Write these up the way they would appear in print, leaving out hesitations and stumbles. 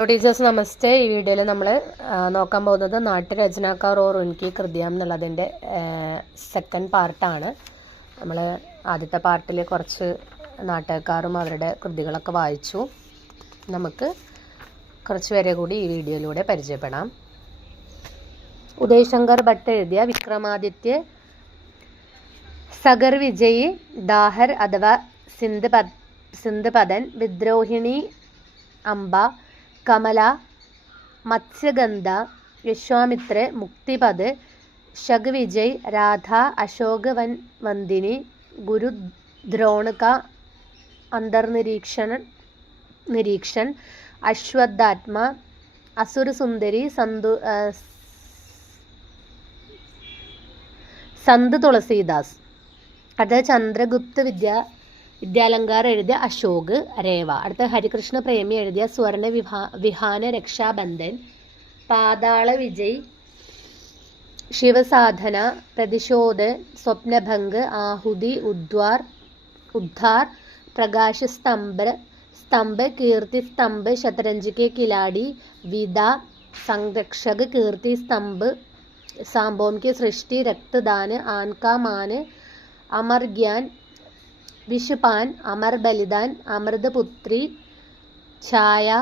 Teachers നമസ്തേ. ഈ വീഡിയോയിൽ നമ്മൾ നോക്കാൻ പോകുന്നത് നാട്ടുരചനാക്കാർ ഓർ ഉൻകി കൃതിയാം എന്നുള്ളതിൻ്റെ സെക്കൻഡ് പാർട്ടാണ്. നമ്മൾ ആദ്യത്തെ പാർട്ടിൽ കുറച്ച് നാട്ടുകാരും അവരുടെ കൃതികളൊക്കെ വായിച്ചു. നമുക്ക് കുറച്ച് പേരെ കൂടി ഈ വീഡിയോയിലൂടെ പരിചയപ്പെടാം. ഉദയശങ്കർ ഭട്ട് എഴുതിയ വിക്രമാദിത്യ സഗർ വിജയി ദാഹർ അഥവാ സിന്ധ് പദൻ, വിദ്രോഹിണി അംബ, കമല, മത്സ്യഗന്ധ, വിശ്വാമിത്ര, മുക്തിപദ്, ശഗ് വിജയ്, രാധ, അശോക വന്ദിനി, ഗുരു ദ്രോണ का निरीक्षण, अश्वत्थात्मा, असुर सुंदरी, संत तुलसीदास. അടുത്ത ചന്ദ്രഗുപ്ത വിദ്യാലങ്കാർ എഴുതിയ അശോക് രേവ. അടുത്ത ഹരികൃഷ്ണ പ്രേമി എഴുതിയ സ്വർണ വിഹാന രക്ഷാബന്ധൻ, പാതാള വിജയ്, ശിവസാധന, പ്രതിശോധ, സ്വപ്നഭംഗ്, ആഹുതി, ഉദ്ധാർ, പ്രകാശ സ്തംഭ, കീർത്തി സ്തംഭ, शतरंज के खिलाड़ी, विदा, संरक्षक, कीर्ति स्तंभ, सांबोम की सृष्टि, रक्तदान, आन का मान, अमर ज्ञान, विषपान, अमर बलिदान, अमृतपुत्री, छाया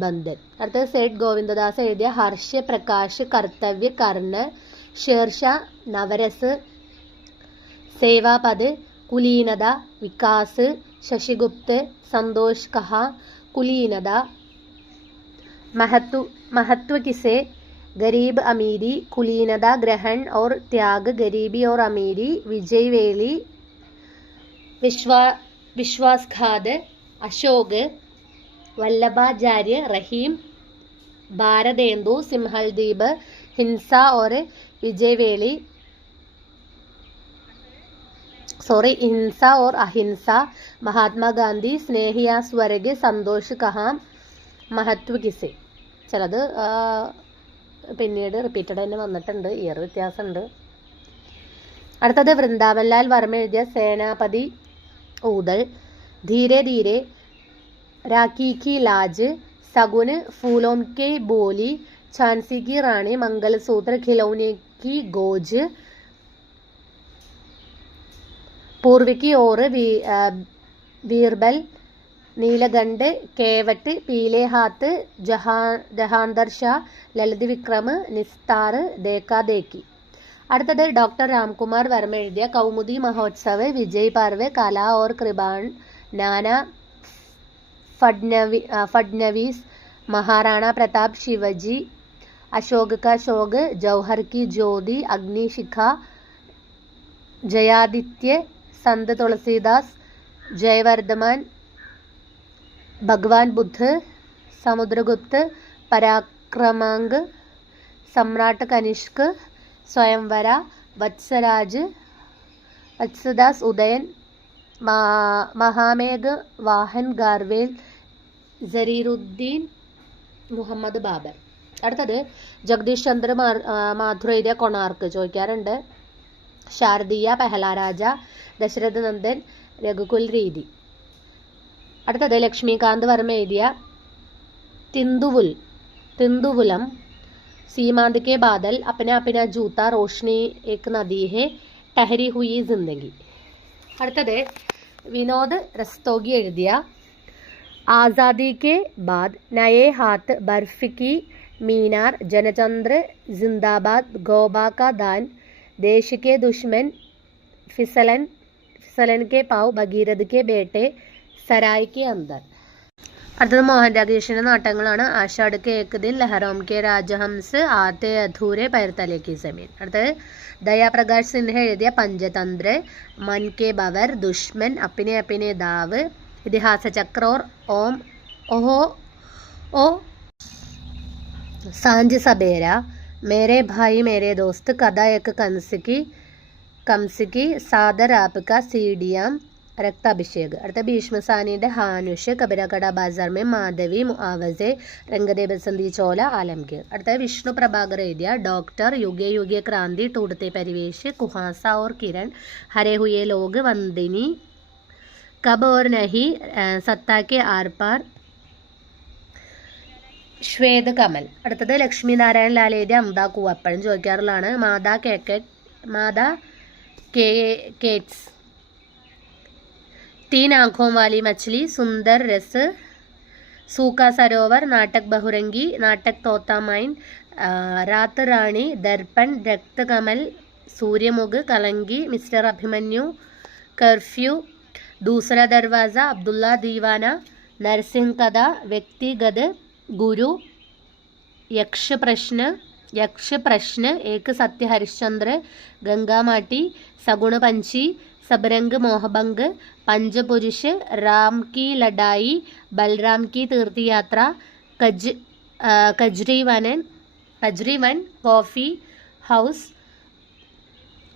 बंधन. അടുത്തത് സേഠ് ഗോവിന്ദദാസ് എഴുതിയ ഹർഷ പ്രകാശ്, കർത്തവ്യ, കർണ, ഷേർഷാ, നവരസ്, സേവാപദ്, കുലീനത, വികാസ്, ശശിഗുപ്ത, സന്തോഷ് കഹ, കുലീനത, महत्व किसे, गरीब अमीरी, कुलीनता, ग्रहण और त्याग, गरीबी और अमीरी, विजय वेली, विश्वासघात, अशोक, वल्लभाचार्य, रहीम, भारतेंदु, सिंहलदीप, हिंसा और विजयवेली, हिंसा और अहिंसा, महात्मा गांधी, स्नेहिया स्वर्ग, संतोष कहाँ, महत्व किसे. ചിലത് പിന്നീട് റിപ്പീറ്റഡ് തന്നെ വന്നിട്ടുണ്ട്, ഇയർ വ്യത്യാസമുണ്ട്. അടുത്തത് വൃന്ദാവൻലാൽ വർമ്മ എഴുതിയ സേനാപതി ഊദൽ, ധീരെ ധീരെ, രാഖി കി ലാജ്, സഗുൻ, ഫൂലോം കെ ബോലി, ഝാൻസി കി റാണി, मंगलसूत्र, खिलौने की गोज, पूर्व की ओर, बीरबल, नीलगंड, केवट, पीले हाथ, जहांदर शाह, ललित विक्रम, निस्तार, देखा देखी. അടുത്തത് ഡോക്ടർ രാംകുമാർ വർമ്മ എഴുതിയ കൗമുദി മഹോത്സവ്, വിജയ് പർവ്, കല ഓർ കൃപാൺ, നാനാ ഫഡ്നവീസ്, മഹാറാണ പ്രതാപ്, ശിവജി, അശോക് കാ ശോക്, ജൗഹർ की ज्योति, अग्निशिखा, जयादित्य, संत तुलसीदास, जयवर्धमान, भगवान बुद्ध, समुद्रगुप्त, पराक्रमांग, सम्राट कनिष्क, स्वयंवरा, वत्सदास, उदयन, महामेघ वाहन, गार्वेल, जरीरुद्दीൻ, മുഹമ്മദ് ബാബർ. അടുത്തത് ജഗദീഷ് ചന്ദ്ര മാഥുർ എഴുതിയ കൊണാർക്ക് ചോദിക്കാറുണ്ട്. ശാരദീയ, പെഹ്ലാ രാജ, ദശരഥ നന്ദൻ, രഘുകുൽ രീതി. അടുത്തത് ലക്ഷ്മികാന്ത് വർമ്മ എഴുതിയ തിന്ദുവുലം, सीमांत के बादल, अपना अपना जूता, रोशनी एक नदी है, ठहरी हुई जिंदगी. അടുത്തത് വിനോദ് रस्तोगी എഴുതിയ आज़ादी के बाद, नए हाथ, बर्फ की मीनार, जनचंद्र जिंदाबाद, गोबा का दान, देश के दुश्मन, फिसलन के पाव, भगीरथ के बेटे, सराय के अंदर. അടുത്തത് മോഹൻ രാകേഷിന്റെ നാട്ടകങ്ങളാണ്. ആഷാഢ് കെ ഏക് ദിൻ, ലഹരോം കെ രാജഹംസ്, ആത്തെ അധൂരെ, പൈർത്തലെ കി സമീൻ. അടുത്തത് ദയാപ്രകാശ് സിൻഹ എഴുതിയ പഞ്ചതന്ത്ര, മൻ കെ ബവർ, ദുഷ്മൻ, അപ്പിനെ അപ്പിനെ ദാവ്, ഇതിഹാസ ചക്ര और ഓ सांझ सवेरा, मेरे भाई मेरे दोस्त, कदा एक कमसिकी, सादर आपका सीढ़ियां, रक्ताभिषेक. അടുത്ത ഭീഷ്മസാനിയുടെ ഹാനുഷ്, കബിരകട ബാസാർ में മാധവി, മുആവസെ, രംഗദേ ബസന്തി ചോല, ആലംഗീർ. അടുത്ത വിഷ്ണു പ്രഭാകർ എഴുതിയ ഡോക്ടർ, യുഗേ യുഗേ ക്രാന്തി, ടൂടത്തെ പരിവേഷ്, കുഹാസ और किरण, हरे हुए लोग, वंदिनी, कब और नहीं, सत्ता के आर पार, ശ്വേത കമൽ. അടുത്തത് ലക്ഷ്മി നാരായൺ ലാൽ എഴുതിയ അമൃത കൂവപ്പഴം ചോദിക്കാറുള്ളതാണ്. മാതാ കേറ്റ്സ്. तीन आंखों वाली मछली, सुंदर रस, सूखा सरोवर, नाटक बहुरंगी, नाटक तोता माइन, रात रानी, दर्पण, रक्त कमल, सूर्यमुख, कलंगी, मिस्टर अभिमन्यु, कर्फ्यू, दूसरा दरवाज़ा, अब्दुल्ला दीवाना, नरसिंह कथा, व्यक्तिगत, गुरु, यक्ष प्रश्न, एक सत्य हरिश्चंद्र, गंगा माटी, सगुण पंछी, सबरंग मोहभंग, पंचपुरुष, राम की लड़ाई, बलराम की तीर्थ यात्रा, कजरी वन,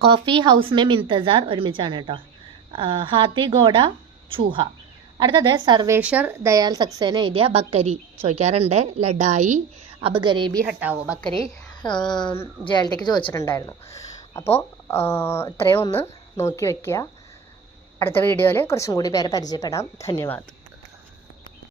कॉफ़ी हाउस में इंतज़ार ഒരുമിച്ചാണ് കേട്ടോ. ഹാത്തി ഘോഡ ചൂഹ. അടുത്തത് സർവേശ്വർ ദയാൽ സക്സേന എഴുതിയ ബക്കരി ചോദിക്കാറുണ്ട്. ലഡായി, അബ് ഗരീബി ഹട്ടാവോ. ബക്കരി ജയൽട്ടിക്ക് ചോദിച്ചിട്ടുണ്ടായിരുന്നു. അപ്പോൾ ഇത്രയും ഒന്ന് നോക്കി വെക്കുക. അടുത്ത വീഡിയോയിൽ കുറച്ചും കൂടി പേരെ പരിചയപ്പെടാം. ധന്യവാദ്.